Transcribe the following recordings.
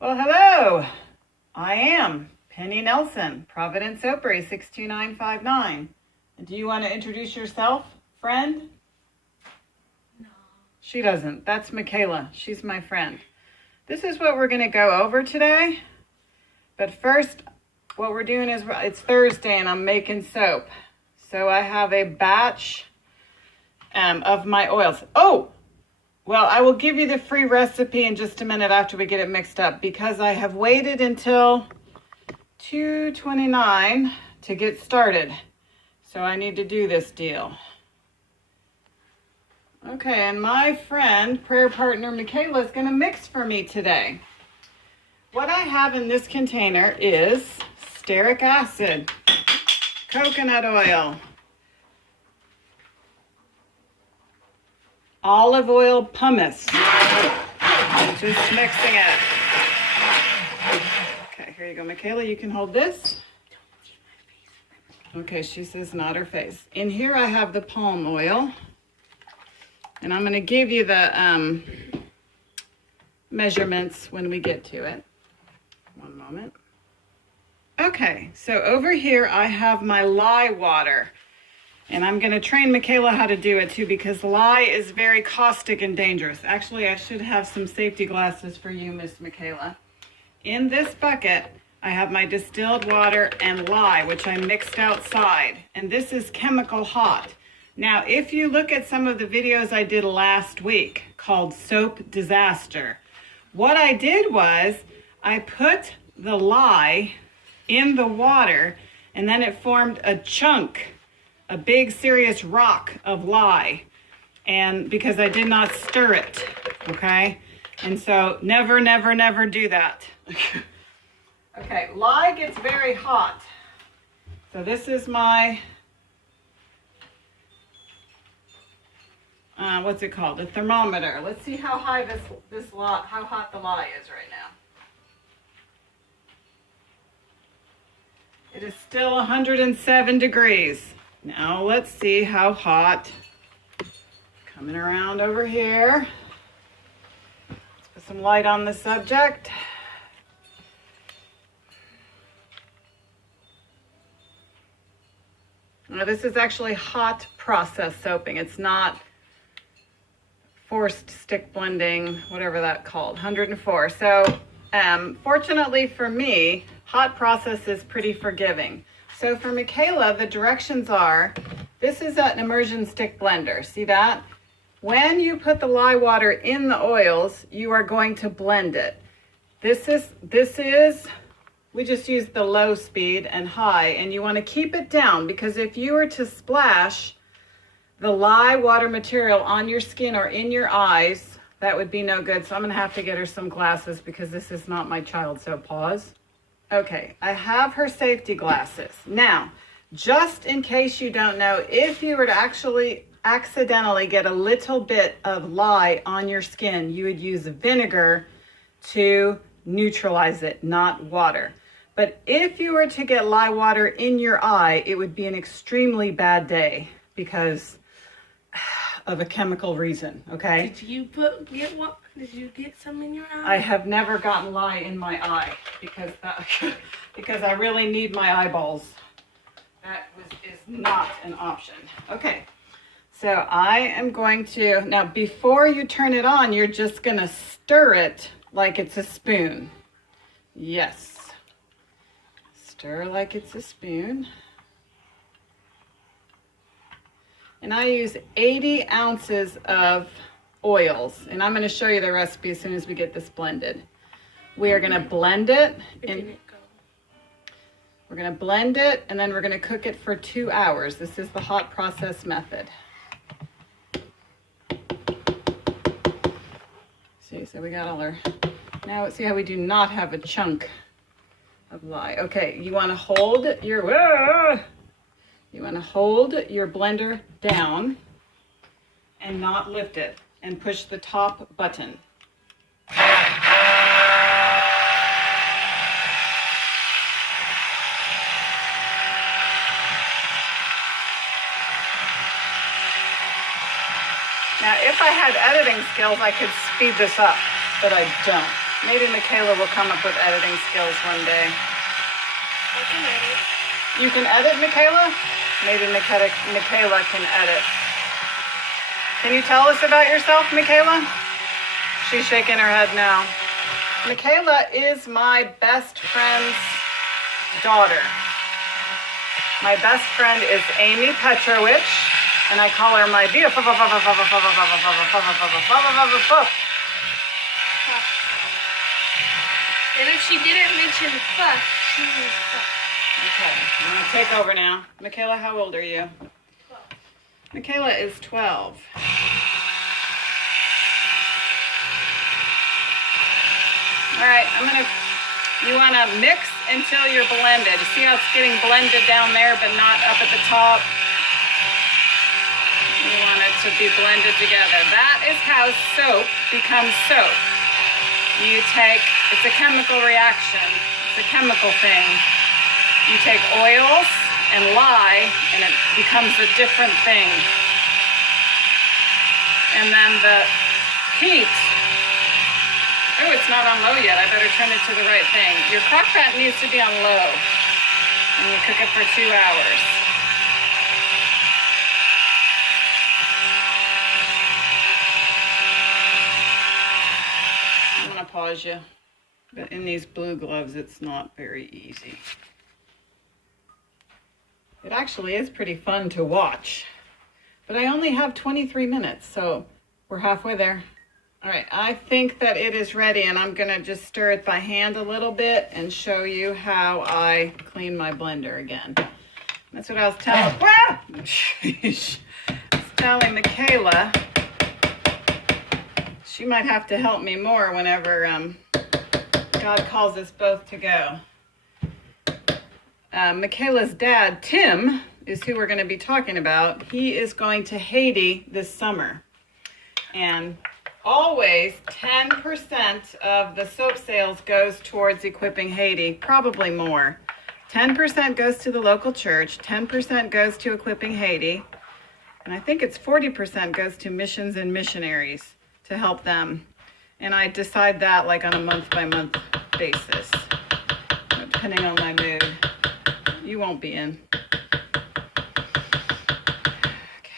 Well, hello. I am Penny Nelson, Providence Opry 62959. Do you want to introduce yourself, friend? No. She doesn't. That's Michaela. She's my friend. This is what we're going to go over today. But first, what we're doing is it's Thursday and I'm making soap. So I have a batch of my oils. Oh! Well, I will give you the free recipe in just a minute after we get it mixed up because I have waited until 2:29 to get started. So I need to do this deal. Okay, and my friend, prayer partner Michaela, is going to mix for me today. What I have in this container is stearic acid, coconut oil, olive oil pumice. Just mixing it. Okay, here you go, Michaela. You can hold this. Okay, she says not her face. In here I have the palm oil. And I'm going to give you the measurements when we get to it. One moment. Okay, so over here I have my lye water. And I'm going to train Michaela how to do it too because lye is very caustic and dangerous. Actually, I should have some safety glasses for you, Miss Michaela. In this bucket, I have my distilled water and lye, which I mixed outside. And this is chemical hot. Now, if you look at some of the videos I did last week called Soap Disaster, what I did was I put the lye in the water and then it formed a chunk, a big serious rock of lye, and because I did not stir it, okay? And so never, never, never do that. Okay, lye gets very hot. So this is my, what's it called? The thermometer. Let's see how high how hot the lye is right now. It is still 107 degrees. Now let's see how hot. Coming around over here. Let's put some light on the subject. Now this is actually hot process soaping. It's not forced stick blending, whatever that's called, 104. So fortunately for me, hot process is pretty forgiving. So for Michaela, the directions are, this is an immersion stick blender. See that? When you put the lye water in the oils, you are going to blend it. This is, we just use the low speed and high, and you want to keep it down because if you were to splash the lye water material on your skin or in your eyes, that would be no good. So I'm going to have to get her some glasses because this is not my child, so pause. Okay, I have her safety glasses. Now, just in case you don't know, if you were to actually accidentally get a little bit of lye on your skin, you would use vinegar to neutralize it, not water. But if you were to get lye water in your eye, it would be an extremely bad day because of a chemical reason, okay? Did you get some in your I eye? have never gotten lye in my eye because I really need my eyeballs. That is not an option. Okay, so I am going to, now before you turn it on, you're just gonna stir it like it's a spoon. Yes, stir like it's a spoon. And I use 80 ounces of oils, and I'm going to show you the recipe as soon as we get this blended. We are going to blend it, and we're going to blend it, and then we're going to cook it for 2 hours. This is the hot process method. See, so we got all our, now see how we do not have a chunk of lye. Okay, you want to hold your, you want to hold your blender down and not lift it and push the top button. Now, if I had editing skills, I could speed this up, but I don't. Maybe Michaela will come up with editing skills one day. I can edit. You can edit, Michaela? Maybe Michaela can edit. Can you tell us about yourself, Michaela? She's shaking her head now. Michaela is my best friend's daughter. My best friend is Amy Petrovich, and I call her my beautiful. And if she didn't mention fuck, she was fuck. Okay, I'm gonna take over now. Michaela, how old are you? 12. Michaela is 12. All right, you wanna mix until you're blended. See how it's getting blended down there, but not up at the top? You want it to be blended together. That is how soap becomes soap. It's a chemical reaction. It's a chemical thing. You take oils and lye, and it becomes a different thing. And then the heat, oh, it's not on low yet. I better turn it to the right thing. Your crock pot needs to be on low, and you cook it for 2 hours. I'm gonna pause you, but in these blue gloves, it's not very easy. It actually is pretty fun to watch, but I only have 23 minutes, so we're halfway there. All right, I think that it is ready, and I'm gonna just stir it by hand a little bit and show you how I clean my blender again. That's what I was telling, telling Michaela. She might have to help me more whenever God calls us both to go. Michaela's dad, Tim, is who we're going to be talking about. He is going to Haiti this summer. And always 10% of the soap sales goes towards equipping Haiti, probably more. 10% goes to the local church, 10% goes to equipping Haiti, and I think it's 40% goes to missions and missionaries to help them. And I decide that like on a month-by-month basis, depending on my mood. You won't be in. Okay.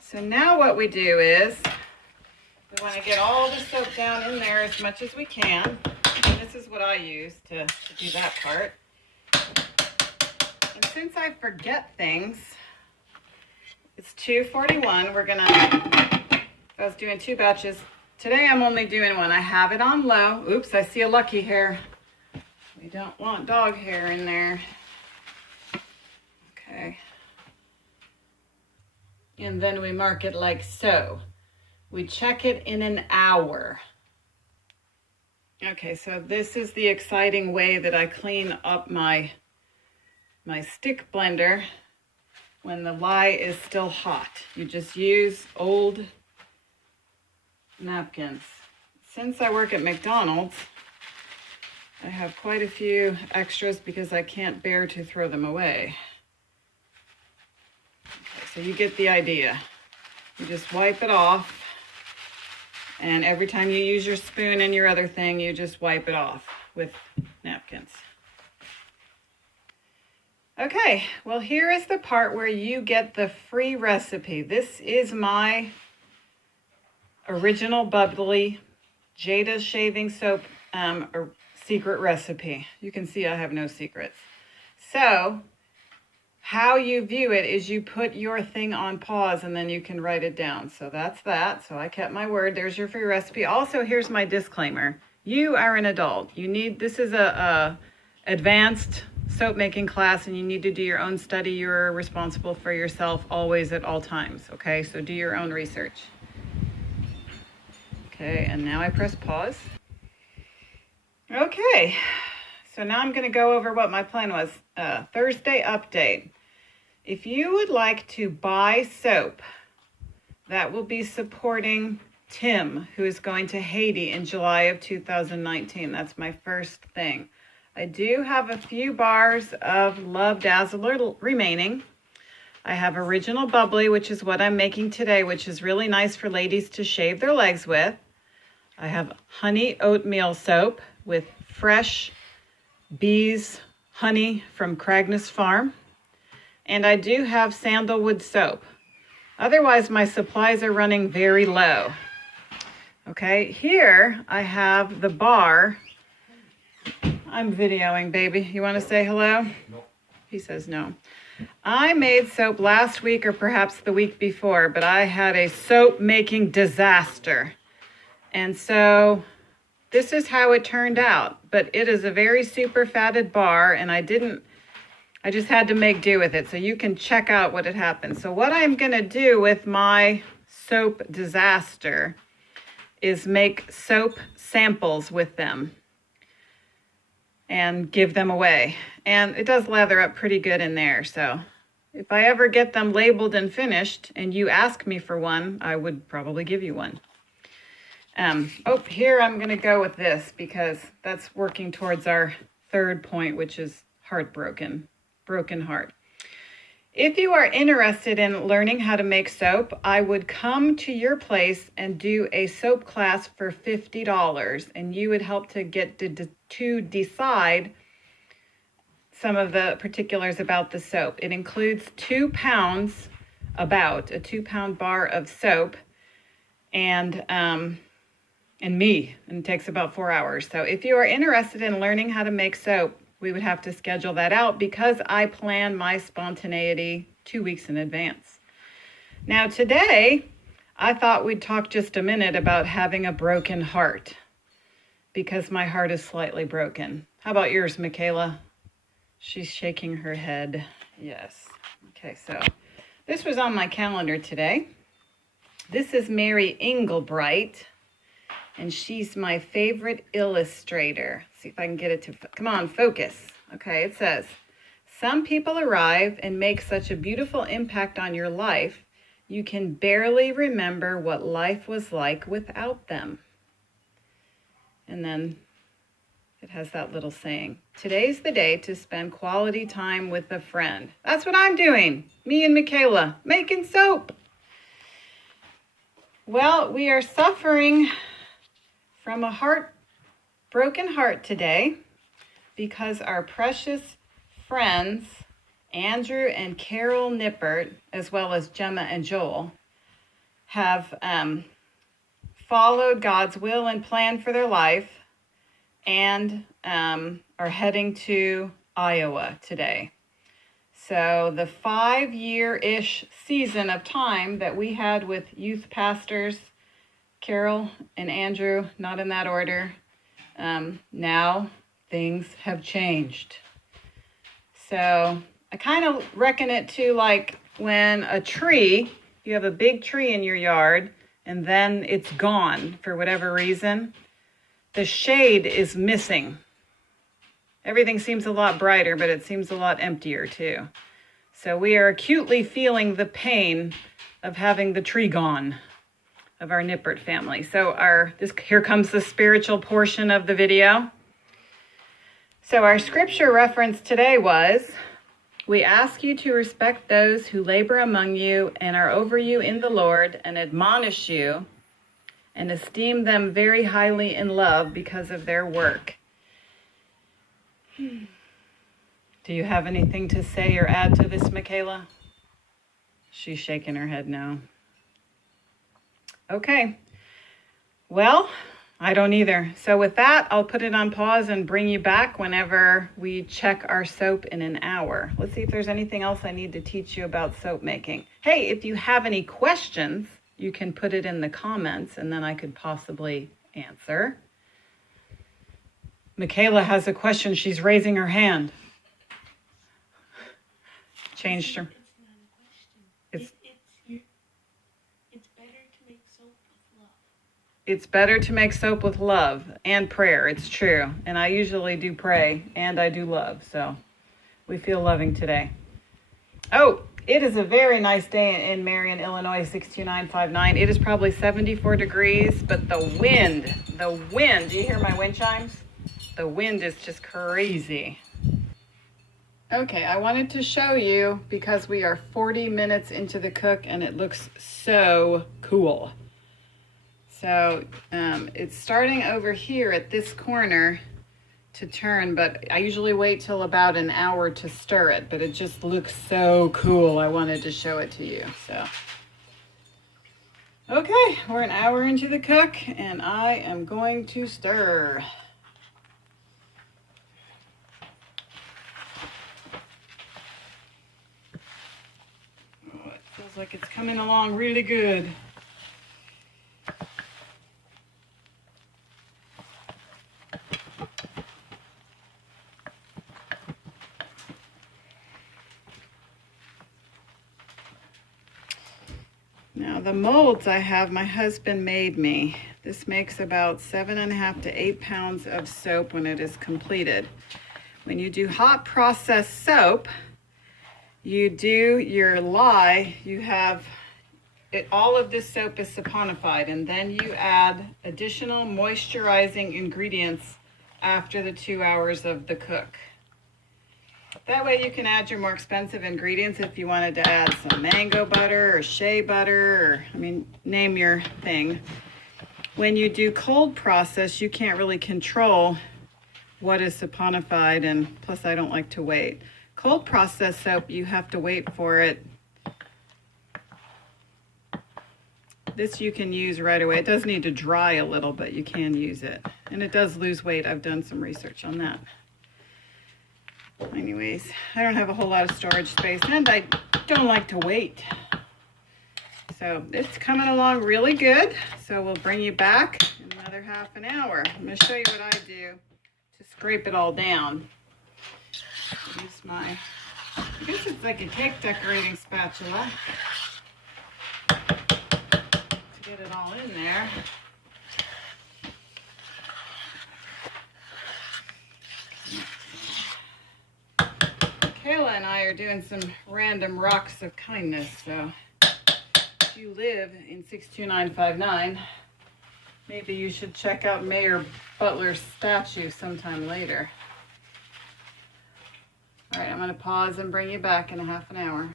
So now what we do is we want to get all the soap down in there as much as we can. And this is what I use to do that part. And since I forget things, it's 2:41. I was doing 2 batches. Today I'm only doing 1. I have it on low. Oops, I see a lucky hair. We don't want dog hair in there. Okay. And then we mark it like so. We check it in an hour. Okay, so this is the exciting way that I clean up my stick blender when the lye is still hot. You just use old napkins. Since I work at McDonald's, I have quite a few extras because I can't bear to throw them away. Okay, so you get the idea. You just wipe it off, and every time you use your spoon and your other thing, you just wipe it off with napkins. Okay, well, here is the part where you get the free recipe. This is my original Bubbly Jada shaving soap secret recipe. You can see I have no secrets. So how you view it is you put your thing on pause and then you can write it down. So that's that. So I kept my word. There's your free recipe. Also, here's my disclaimer. You are an adult. This is a advanced soap making class, and you need to do your own study. You're responsible for yourself always at all times. Okay, so do your own research. Okay, and now I press pause. Okay, so now I'm going to go over what my plan was. Thursday update. If you would like to buy soap, that will be supporting Tim, who is going to Haiti in July of 2019. That's my first thing. I do have a few bars of Love Dazzler remaining. I have original Bubbly, which is what I'm making today, which is really nice for ladies to shave their legs with. I have honey oatmeal soap with fresh bees honey from Cragness Farm. And I do have sandalwood soap. Otherwise, my supplies are running very low. Okay, here I have the bar. I'm videoing, baby. You want to say hello? No. He says no. I made soap last week or perhaps the week before, but I had a soap making disaster. And so this is how it turned out. But it is a very super fatted bar, and I just had to make do with it. So you can check out what had happened. So what I'm going to do with my soap disaster is make soap samples with them and give them away. And it does lather up pretty good in there. So if I ever get them labeled and finished and you ask me for one, I would probably give you one. Here I'm going to go with this because that's working towards our third point, which is heartbroken, broken heart. If you are interested in learning how to make soap, I would come to your place and do a soap class for $50, and you would help to get to decide some of the particulars about the soap. It includes 2 pounds, about a 2-pound bar of soap, and me, and it takes about 4 hours. So if you are interested in learning how to make soap, we would have to schedule that out because I plan my spontaneity 2 weeks in advance. Now today, I thought we'd talk just a minute about having a broken heart because my heart is slightly broken. How about yours, Michaela? She's shaking her head. Yes. Okay, so this was on my calendar today. This is Mary Englebright, and she's my favorite illustrator. See if I can get it to, come on, focus. Okay, it says, some people arrive and make such a beautiful impact on your life, you can barely remember what life was like without them. And then it has that little saying, today's the day to spend quality time with a friend. That's what I'm doing, me and Michaela, making soap. Well, we are suffering from a broken heart today because our precious friends, Andrew and Carol Nippert, as well as Gemma and Joel, have followed God's will and plan for their life and are heading to Iowa today. So the 5-year-ish season of time that we had with youth pastors, Carol and Andrew, not in that order, now things have changed. So I kind of reckon it to like when a tree, you have a big tree in your yard and then it's gone for whatever reason, the shade is missing. Everything seems a lot brighter, but it seems a lot emptier too. So we are acutely feeling the pain of having the tree gone of our Nippert family. So here comes the spiritual portion of the video. So our scripture reference today was, we ask you to respect those who labor among you and are over you in the Lord and admonish you and esteem them very highly in love because of their work. Do you have anything to say or add to this, Michaela? She's shaking her head no. Okay. Well, I don't either. So with that, I'll put it on pause and bring you back whenever we check our soap in an hour. Let's see if there's anything else I need to teach you about soap making. Hey, if you have any questions, you can put it in the comments and then I could possibly answer. Michaela has a question. She's raising her hand. Changed her. It's better to make soap with love. It's better to make soap with love and prayer. It's true. And I usually do pray and I do love. So we feel loving today. Oh, it is a very nice day in Marion, Illinois, 62959. It is probably 74 degrees, but the wind, do you hear my wind chimes? The wind is just crazy. Okay, I wanted to show you because we are 40 minutes into the cook and it looks so cool. So it's starting over here at this corner to turn, but I usually wait till about an hour to stir it, but it just looks so cool. I wanted to show it to you. So, okay, we're an hour into the cook and I am going to stir. Oh, it feels like it's coming along really good. Now the molds I have, my husband made me. This makes about 7.5 to 8 pounds of soap when it is completed. When you do hot processed soap, you do your lye, you have it, all of this soap is saponified, and then you add additional moisturizing ingredients after the 2 hours of the cook. That way you can add your more expensive ingredients if you wanted to add some mango butter or shea butter, or, I mean, name your thing. When you do cold process, you can't really control what is saponified, and plus I don't like to wait. Cold process soap, you have to wait for it. This you can use right away. It does need to dry a little, but you can use it. And it does lose weight. I've done some research on that. Anyways, I don't have a whole lot of storage space, and I don't like to wait. So it's coming along really good. So we'll bring you back in another half an hour. I'm going to show you what I do to scrape it all down. Use my, I guess it's like a cake decorating spatula to get it all in there. Kayla and I are doing some random rocks of kindness, so if you live in 62959, maybe you should check out Mayor Butler's statue sometime later. All right, I'm going to pause and bring you back in a half an hour.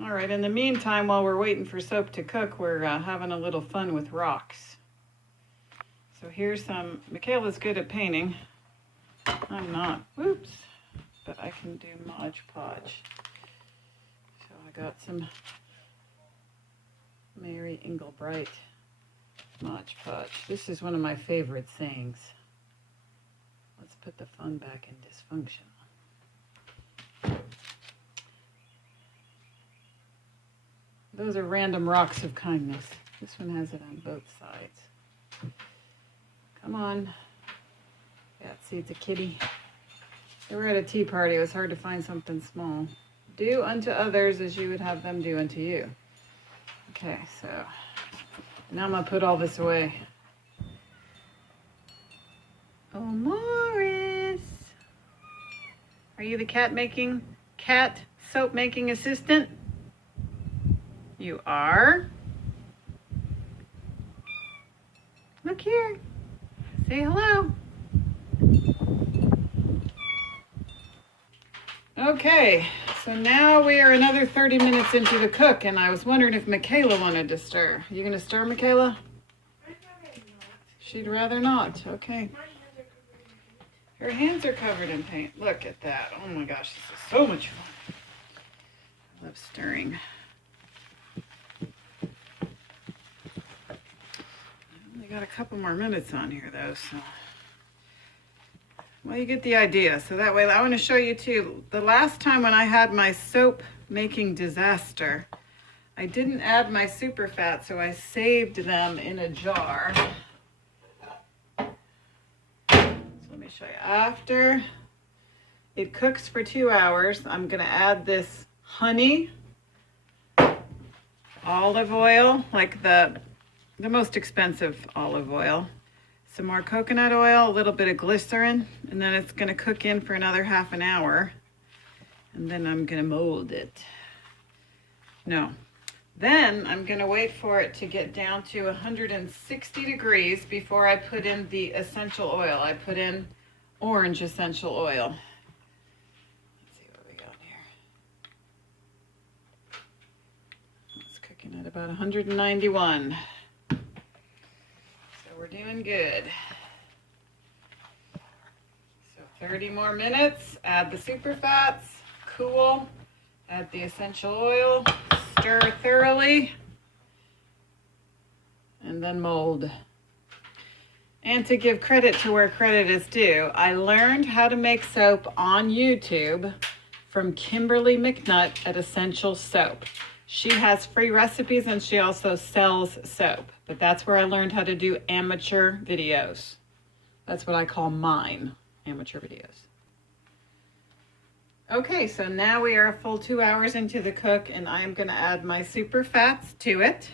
All right, in the meantime, while we're waiting for soap to cook, we're having a little fun with rocks. So here's some, Michaela's good at painting. I'm not, whoops, but I can do Mod Podge. So I got some Mary Engelbright Mod Podge. This is one of my favorite sayings. Let's put the fun back in dysfunction. Those are random rocks of kindness. This one has it on both sides. Come on. Yeah, see, it's a kitty. They were at a tea party. It was hard to find something small. Do unto others as you would have them do unto you. Okay, so now I'm going to put all this away. Oh, Morris. Are you the cat soap making assistant? You are. Look here. Say hello. Okay, so now we are another 30 minutes into the cook, and I was wondering if Michaela wanted to stir. You gonna stir, Michaela? She'd rather not. Okay. Her hands are covered in paint. Look at that. Oh my gosh, this is so much fun. I love stirring. I only got a couple more minutes on here though, so. Well, you get the idea. So that way, I want to show you too. The last time when I had my soap making disaster, I didn't add my super fat, so I saved them in a jar. So let me show you. After it cooks for 2 hours, I'm going to add this honey, olive oil, like the most expensive olive oil, some more coconut oil, a little bit of glycerin, and then it's going to cook in for another half an hour. And then I'm going to mold it. No. Then I'm going to wait for it to get down to 160 degrees before I put in the essential oil. I put in orange essential oil. Let's see what we got here. It's cooking at about 191. we're doing good. So 30 more minutes, add the super fats, cool, add the essential oil, stir thoroughly, and then mold. And to give credit to where credit is due, I learned how to make soap on YouTube from Kimberly McNutt at Essential Soap. She has free recipes and she also sells soap, but that's where I learned how to do amateur videos. That's what I call mine, amateur videos. Okay, so now we are a full 2 hours into the cook and I'm gonna add my super fats to it.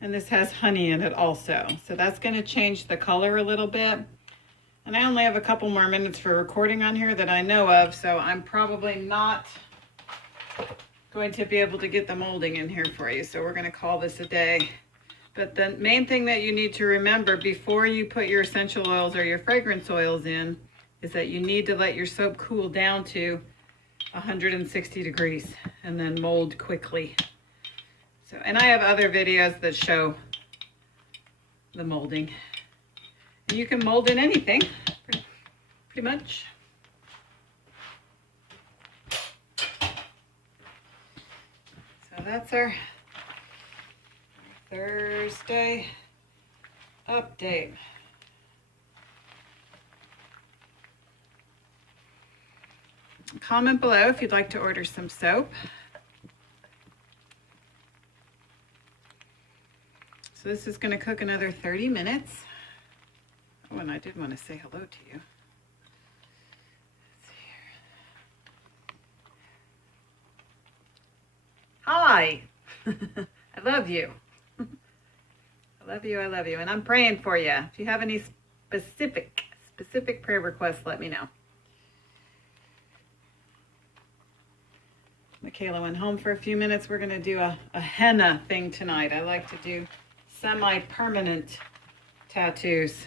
And this has honey in it also, so that's gonna change the color a little bit. And I only have a couple more minutes for recording on here that I know of, so I'm probably not going to be able to get the molding in here for you. So we're gonna call this a day. But the main thing that you need to remember before you put your essential oils or your fragrance oils in is that you need to let your soap cool down to 160 degrees and then mold quickly. So, and I have other videos that show the molding. You can mold in anything, pretty much. So that's our Thursday update. Comment below if you'd like to order some soap. So this is going to cook another 30 minutes. Oh, and I did want to say hello to you. Let's see here. Hi. I love you. I love you, I love you. And I'm praying for you. If you have any specific prayer requests, let me know. Michaela went home for a few minutes. We're going to do a henna thing tonight. I like to do semi-permanent tattoos.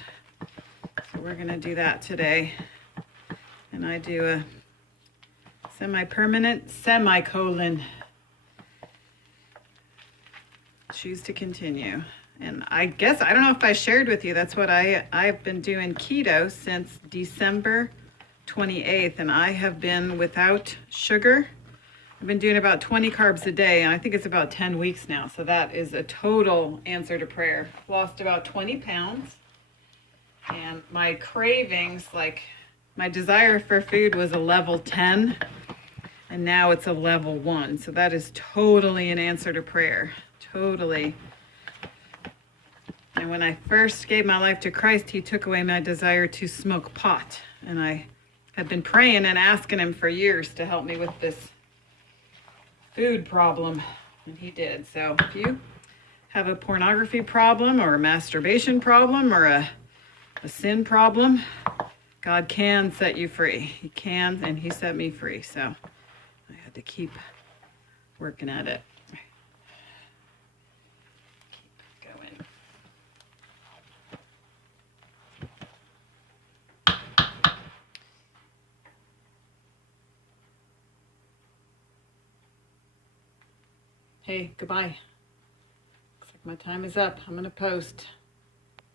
So we're going to do that today. And I do a semi-permanent semicolon. Choose to continue. And I guess, I don't know if I shared with you, that's what I've been doing keto since December 28th. And I have been without sugar. I've been doing about 20 carbs a day, and I think it's about 10 weeks now. So that is a total answer to prayer. Lost about 20 pounds. And my cravings, like my desire for food was a level 10, and now it's a level 1. So that is totally an answer to prayer. Totally. And when I first gave my life to Christ, he took away my desire to smoke pot. And I have been praying and asking him for years to help me with this food problem, and he did. So if you have a pornography problem or a masturbation problem or a sin problem, God can set you free. He can, and he set me free. So I had to keep working at it. Keep going. Hey, goodbye. Looks like my time is up. I'm going to post.